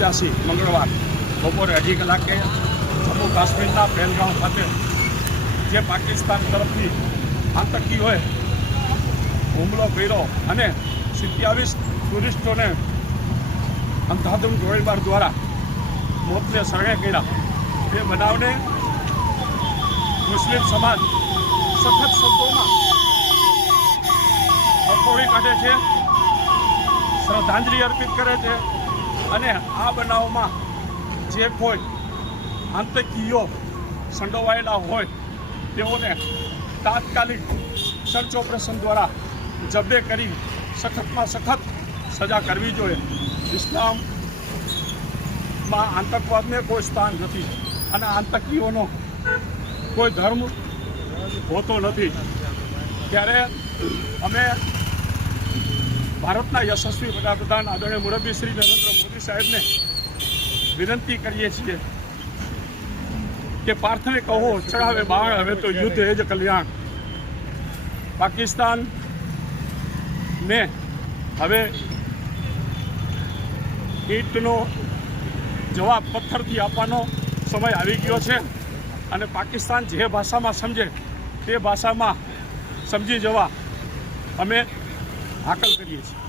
+85 મંગળવાર બપોરે 2:30 કલાકે જમ્મુ કાશ્મીરના પહેલગામ ખાતે જે પાકિસ્તાન તરફથી આતંકીઓએ હુમલો કર્યો અને 27 ટુરિસ્ટોને અંધાધૂંધ ગોળીબાર દ્વારા મોતને શરણે કર્યા. એ બનાવને મુસ્લિમ સમાજ સખત શબ્દોમાં વખોડી કાઢે છે, શ્રદ્ધાંજલિ અર્પિત કરે છે અને આ બનાવમાં જે કોઈ આતંકીઓ સંડોવાયેલા હોય તેઓને તાત્કાલિક સર્ચ ઓપરેશન દ્વારા જબ્બે કરી સખતમાં સખત સજા કરવી જોઈએ. ઇસ્લામમાં આતંકવાદને કોઈ સ્થાન નથી અને આતંકીઓનો કોઈ ધર્મ હોતો નથી. ત્યારે અમે ભારતના યશસ્વી વડાપ્રધાન આદરણીય મુરબ્બી શ્રી નરેન્દ્ર મોદી સાહેબને વિનંતી કરીએ છીએ કે પાર્થને કહો ચઢાવે બાણ, હવે તો યુદ્ધ એ જ કલ્યાણ. પાકિસ્તાનને હવે ઈંટનો જવાબ પથ્થરથી આપવાનો સમય આવી ગયો છે અને પાકિસ્તાન જે ભાષામાં સમજે તે ભાષામાં સમજી જવા અમે હાકલ કરીએ છીએ.